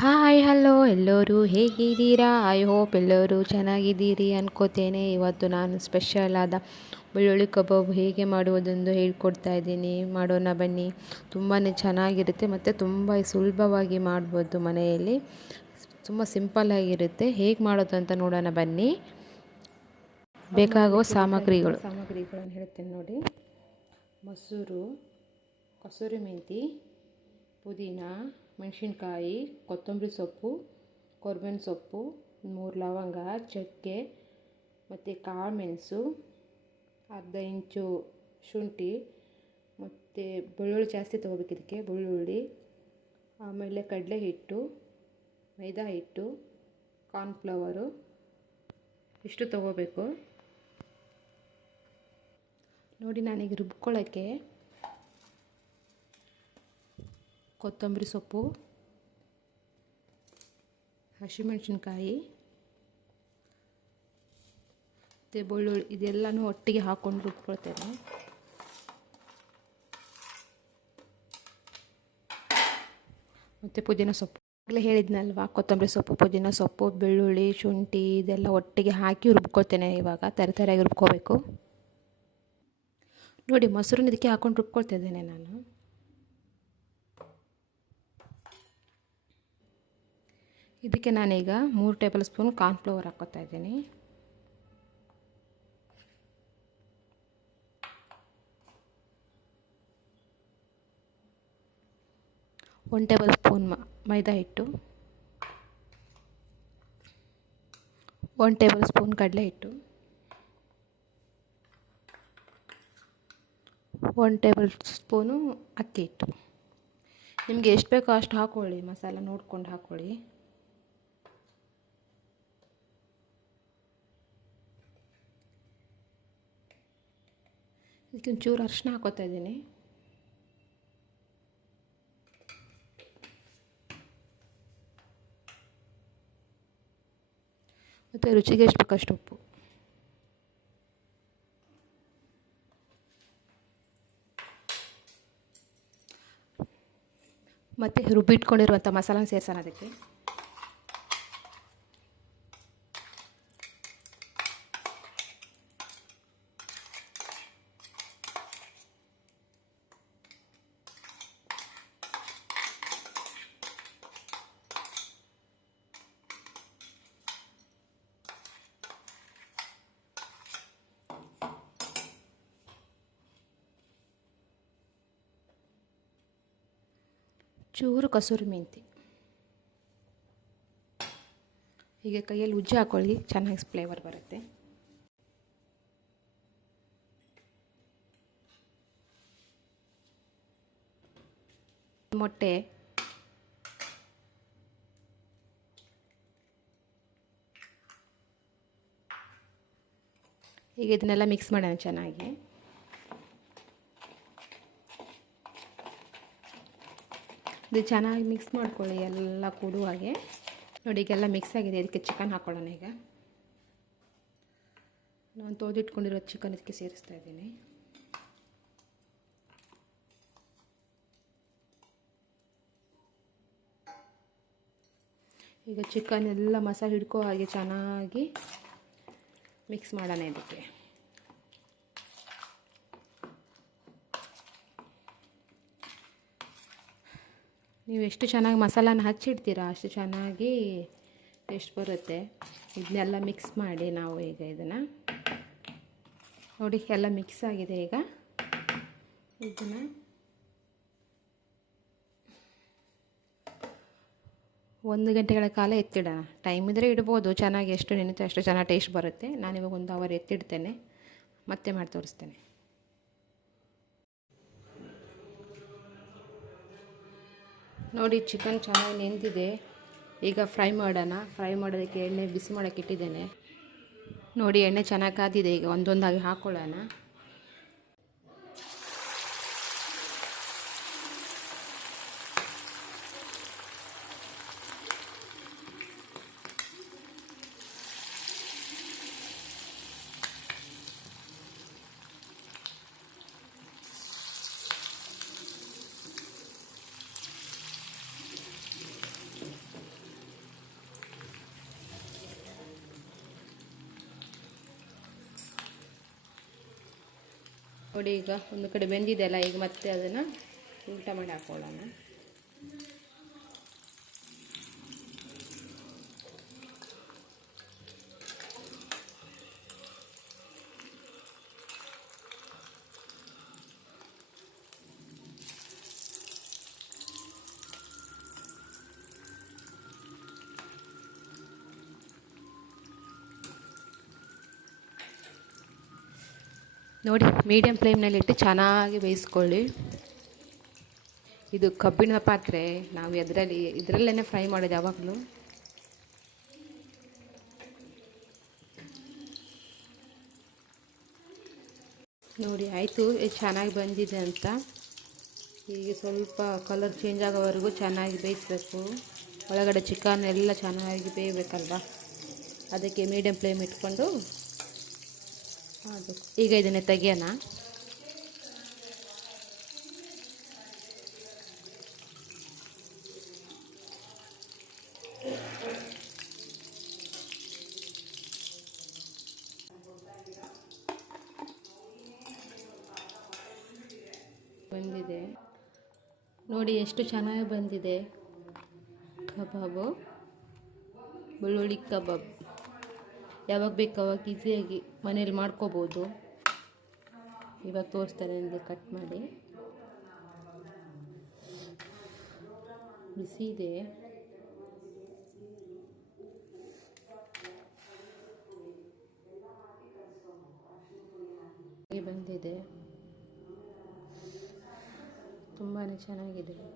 Hi hello ಎಲ್ಲರೂ ಹೇಗಿದ್ದೀರಾ? I hope ಎಲ್ಲರೂ ಚೆನ್ನಾಗಿದ್ದೀರಿ ಅನ್ಕೋತೇನೆ. ಇವತ್ತು ನಾನು ಸ್ಪೆಷಲ್ ಆದ ಬೆಳ್ಳುಳ್ಳಿ ಕಬಾಬ್ ಹೇಗೆ ಮಾಡುವುದೆಂದು ಹೇಳ್ಕೊಡ್ತಾ ಇದ್ದೀನಿ. ಮಾಡೋಣ ಬನ್ನಿ. ತುಂಬಾ ಚೆನ್ನಾಗಿರುತ್ತೆ ಮತ್ತು ತುಂಬ ಸುಲಭವಾಗಿ ಮಾಡ್ಬೋದು ಮನೆಯಲ್ಲಿ. ತುಂಬ ಸಿಂಪಲ್ಲಾಗಿರುತ್ತೆ. ಹೇಗೆ ಮಾಡೋದು ಅಂತ ನೋಡೋಣ ಬನ್ನಿ. ಬೇಕಾಗುವ ಸಾಮಗ್ರಿಗಳನ್ನು ಹೇಳ್ತೇನೆ ನೋಡಿ. ಮೊಸರು, ಕಸೂರಿ ಮೆಂತಿ, ಪುದೀನ, ಮೆಣಸಿನ್ಕಾಯಿ, ಕೊತ್ತಂಬರಿ ಸೊಪ್ಪು, ಕೊತ್ತಂಬರಿ ಸೊಪ್ಪು, 3 ಲವಂಗ, ಚಕ್ಕೆ ಮತ್ತು ಕಾಳು ಮೆಣಸು, ಅರ್ಧ ಇಂಚು ಶುಂಠಿ ಮತ್ತು ಬೆಳ್ಳುಳ್ಳಿ ಜಾಸ್ತಿ ತೊಗೋಬೇಕು ಇದಕ್ಕೆ. ಬೆಳ್ಳುಳ್ಳಿ, ಆಮೇಲೆ ಕಡಲೆ ಹಿಟ್ಟು, ಮೈದಾ ಹಿಟ್ಟು, ಕಾರ್ನ್ಫ್ಲವರು ಇಷ್ಟು ತೊಗೋಬೇಕು ನೋಡಿ. ನಾನೀಗ ರುಬ್ಕೊಳ್ಳೋಕ್ಕೆ ಕೊತ್ತಂಬರಿ ಸೊಪ್ಪು, ಹಸಿಮೆಣಸಿನ್ಕಾಯಿ ಮತ್ತು ಬೆಳ್ಳುಳ್ಳಿ ಇದೆಲ್ಲನೂ ಒಟ್ಟಿಗೆ ಹಾಕ್ಕೊಂಡು ರುಬ್ಕೊಳ್ತೇನೆ. ಮತ್ತು ಪುದೀನ ಸೊಪ್ಪು ಆಗಲೇ ಹೇಳಿದ್ನಲ್ವ, ಕೊತ್ತಂಬರಿ ಸೊಪ್ಪು, ಪುದೀನ ಸೊಪ್ಪು, ಬೆಳ್ಳುಳ್ಳಿ, ಶುಂಠಿ ಇದೆಲ್ಲ ಒಟ್ಟಿಗೆ ಹಾಕಿ ರುಬ್ಕೊಳ್ತೇನೆ. ಇವಾಗ ತರತರಿಯಾಗಿ ರುಬ್ಕೋಬೇಕು ನೋಡಿ. ಮೊಸರನ್ನ ಇದಕ್ಕೆ ಹಾಕ್ಕೊಂಡು ರುಬ್ಕೊಳ್ತಾ ಇದ್ದೇನೆ ನಾನು. ಇದಕ್ಕೆ ನಾನೀಗ 3 ಟೇಬಲ್ ಸ್ಪೂನ್ ಕಾರ್ನ್ಫ್ಲವರ್ ಹಾಕ್ಕೊತಾ ಇದ್ದೀನಿ. ಒಂದು ಟೇಬಲ್ ಸ್ಪೂನ್ ಮೈದಾ ಹಿಟ್ಟು, 1 ಟೇಬಲ್ ಸ್ಪೂನ್ ಕಡಲೆ ಹಿಟ್ಟು, 1 ಟೇಬಲ್ ಸ್ಪೂನು ಅಕ್ಕಿ ಹಿಟ್ಟು. ನಿಮಗೆ ಎಷ್ಟು ಬೇಕೋ ಅಷ್ಟು ಹಾಕ್ಕೊಳ್ಳಿ, ಮಸಾಲ ನೋಡ್ಕೊಂಡು ಹಾಕ್ಕೊಳ್ಳಿ. ಇದಕ್ಕೆ ಒಂಚೂರು ಅರಿಶಿನ ಹಾಕೋತಾ ಇದ್ದೀನಿ. ಮತ್ತು ರುಚಿಗೆ ಎಷ್ಟು ಬೇಕಷ್ಟು ಉಪ್ಪು. ಮತ್ತು ರುಬ್ಬಿಟ್ಕೊಂಡಿರುವಂಥ ಮಸಾಲ ಸೇರಿಸೋಣ ಅದಕ್ಕೆ. ಚೂರು ಕಸೂರಿ ಮೆಂತಿ ಹೀಗೆ ಕೈಯಲ್ಲಿ ಉಜ್ಜಿ ಹಾಕ್ಕೊಳ್ಳಿ, ಚೆನ್ನಾಗಿ ಫ್ಲೇವರ್ ಬರುತ್ತೆ. ಮೊಟ್ಟೆ, ಈಗ ಇದನ್ನೆಲ್ಲ ಮಿಕ್ಸ್ ಮಾಡೋಣ ಚೆನ್ನಾಗಿ. ಇದು ಚೆನ್ನಾಗಿ ಮಿಕ್ಸ್ ಮಾಡ್ಕೊಳ್ಳಿ ಎಲ್ಲ ಕೂಡುವಾಗೆ ನೋಡಿ. ಈಗೆಲ್ಲ ಮಿಕ್ಸ್ ಆಗಿದೆ. ಇದಕ್ಕೆ ಚಿಕನ್ ಹಾಕ್ಕೊಳ್ಳೋಣ. ಈಗ ನಾನು ತೊಳೆದಿಟ್ಕೊಂಡಿರೋ ಚಿಕನ್ ಇದಕ್ಕೆ ಸೇರಿಸ್ತಾ ಇದ್ದೀನಿ. ಈಗ ಚಿಕನ್ ಎಲ್ಲ ಮಸಾಲೆ ಹಿಡ್ಕೋ ಹಾಗೆ ಚೆನ್ನಾಗಿ ಮಿಕ್ಸ್ ಮಾಡೋಣ ಇದಕ್ಕೆ. ನೀವು ಎಷ್ಟು ಚೆನ್ನಾಗಿ ಮಸಾಲಾನ ಹಚ್ಚಿಡ್ತೀರಾ ಅಷ್ಟು ಚೆನ್ನಾಗಿ ಟೇಸ್ಟ್ ಬರುತ್ತೆ. ಇದನ್ನೆಲ್ಲ ಮಿಕ್ಸ್ ಮಾಡಿ ನಾವು ಈಗ ಇದನ್ನು ನೋಡಿ ಎಲ್ಲ ಮಿಕ್ಸ್ ಆಗಿದೆ. ಈಗ ಇದನ್ನು 1 ಗಂಟೆಗಳ ಕಾಲ ಎತ್ತಿಡೋಣ. ಟೈಮ್ ಇದ್ದರೆ ಇಡ್ಬೋದು, ಚೆನ್ನಾಗಿ ಎಷ್ಟು ನೆನೆಯುತ್ತೆ ಅಷ್ಟು ಚೆನ್ನಾಗಿ ಟೇಸ್ಟ್ ಬರುತ್ತೆ. ನಾನಿವಾಗ 1 ಅವರ್ ಎತ್ತಿಡ್ತೇನೆ, ಮತ್ತೆ ಮಾಡಿ ತೋರಿಸ್ತೇನೆ. ನೋಡಿ ಚಿಕನ್ ಚೆನ್ನಾಗಿ ನೆಂದಿದೆ. ಈಗ ಫ್ರೈ ಮಾಡೋಣ. ಫ್ರೈ ಮಾಡೋದಕ್ಕೆ ಎಣ್ಣೆ ಬಿಸಿ ಮಾಡೋಕ್ಕೆ ಇಟ್ಟಿದ್ದೇನೆ ನೋಡಿ. ಎಣ್ಣೆ ಚೆನ್ನಾಗಿ ಕಾದಿದೆ. ಈಗ ಒಂದೊಂದಾಗಿ ಹಾಕ್ಕೊಳ್ಳೋಣ. ನೋಡಿ ಈಗ ಒಂದು ಕಡೆ ಬೆಂದಿದೆ ಅಲ್ಲ, ಈಗ ಮತ್ತೆ ಅದನ್ನು ಉಲ್ಟ ಮಾಡಿ ಹಾಕೊಳ್ಳೋಣ. ನೋಡಿ, ಮೀಡಿಯಮ್ ಫ್ಲೇಮ್ನಲ್ಲಿಟ್ಟು ಚೆನ್ನಾಗಿ ಬೇಯಿಸ್ಕೊಳ್ಳಿ. ಇದು ಕಬ್ಬಿಣದ ಪಾತ್ರೆ, ನಾವು ಇದರಲ್ಲೇ ಫ್ರೈ ಮಾಡೋದು ಯಾವಾಗಲೂ. ನೋಡಿ ಆಯಿತು, ಚೆನ್ನಾಗಿ ಬಂದಿದೆ ಅಂತ. ಈಗ ಸ್ವಲ್ಪ ಕಲರ್ ಚೇಂಜ್ ಆಗೋವರೆಗೂ ಚೆನ್ನಾಗಿ ಬೇಯಿಸಬೇಕು. ಒಳಗಡೆ ಚಿಕನ್ ಎಲ್ಲ ಚೆನ್ನಾಗಿ ಬೇಯಬೇಕಲ್ವ, ಅದಕ್ಕೆ ಮೀಡಿಯಮ್ ಫ್ಲೇಮ್ ಇಟ್ಕೊಂಡು ಮಾಡಬೇಕು. ಈಗ ಇದನ್ನೇ ತೆಗಿಯೋಣ. ಬಂದಿದೆ ನೋಡಿ, ಎಷ್ಟು ಚೆನ್ನಾಗಿ ಬಂದಿದೆ ಕಬಾಬು, ಬೆಳ್ಳುಳ್ಳಿ ಕಬಾಬ್. ಯಾವಾಗ ಬೇಕು ಅವಾಗ ಈಸಿಯಾಗಿ ಮನೇಲಿ ಮಾಡ್ಕೋಬೋದು. ಇವಾಗ ತೋರಿಸ್ತಾರೆ ನನಗೆ ಕಟ್ ಮಾಡಿ. ಬಿಸಿ ಇದೆ. ಬಂದಿದೆ, ತುಂಬಾ ಚೆನ್ನಾಗಿದೆ.